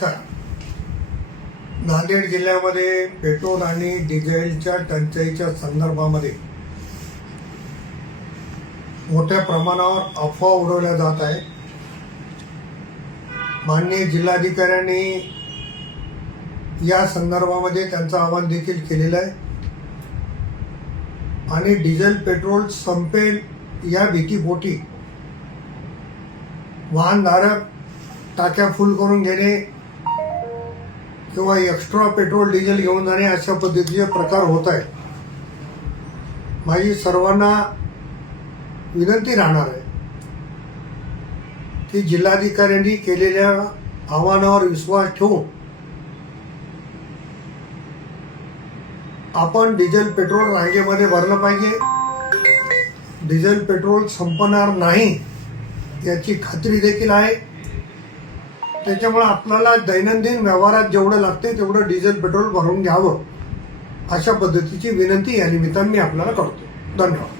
नमस्कार. नांदेड जिल्ह्यामध्ये पेट्रोल आणि डिझेलच्या टंचाईच्या संदर्भामध्ये मोठ्या प्रमाणावर अफवा उडवल्या जात आहे. माननीय जिल्हाधिकाऱ्यांनी या संदर्भामध्ये त्यांचं आवाहन देखील केलेलं आहे आणि डिझेल पेट्रोल संपेल या भीतीपोटी वाहनधारक टाक्या फुल करून घेणे किंवा एक्स्ट्रा पेट्रोल डिझेल घेऊन जाणे अशा पद्धतीचे प्रकार होत आहेत. माझी सर्वांना विनंती राहणार आहे की जिल्हाधिकाऱ्यांनी केलेल्या आव्हानावर विश्वास ठेवून आपण डिझेल पेट्रोल रांगेमध्ये भरलं पाहिजे. डिझेल पेट्रोल संपणार नाही याची खात्री देखील आहे. त्याच्यामुळे आपल्याला दैनंदिन व्यवहारात जेवढं लागते तेवढं डिझेल पेट्रोल भरून घ्यावं अशा पद्धतीची विनंती या निमित्ताने मी आपल्याला करतो. धन्यवाद.